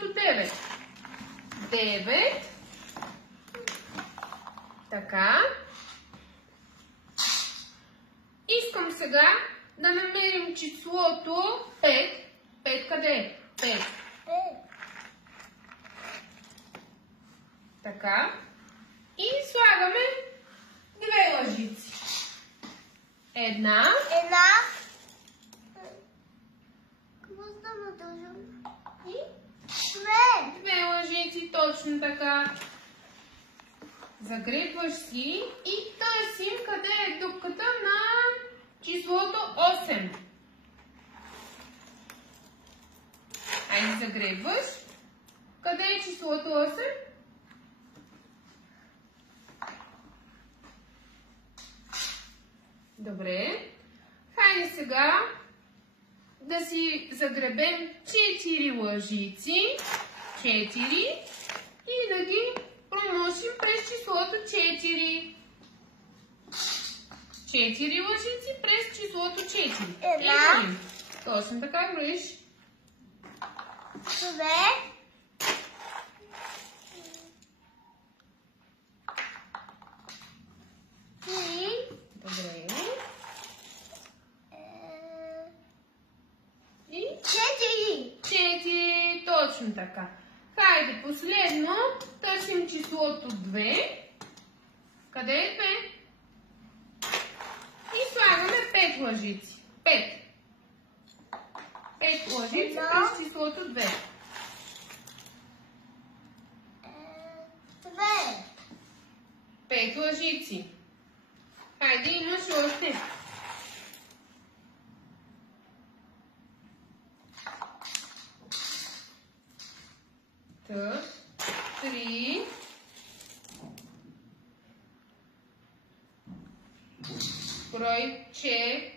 числото 9. 9. Така. Искам сега да намерим числото 5. 5 къде е? 5. Така. И слагаме 2 лъжици. Една. И 2 лъжици, точно така. Загребваш си и търсим къде е дупката на числото 8. Айде загребваш. Къде е числото 8? Добре. Хайде сега да си загребем 4 лъжици. 4. И да ги промушим през числото 4. 4 лъжици през числото 4. Една. Точно така броиш. 2. 3. Добре. И 4. Точно така. Хайде, последно търсим числото 2. Къде е 2? И слагаме 5 лъжици. 5. 5 лъжици през числото 2. 5 лъжици. Хайде, имаш още. Тък, 3. Брой 4.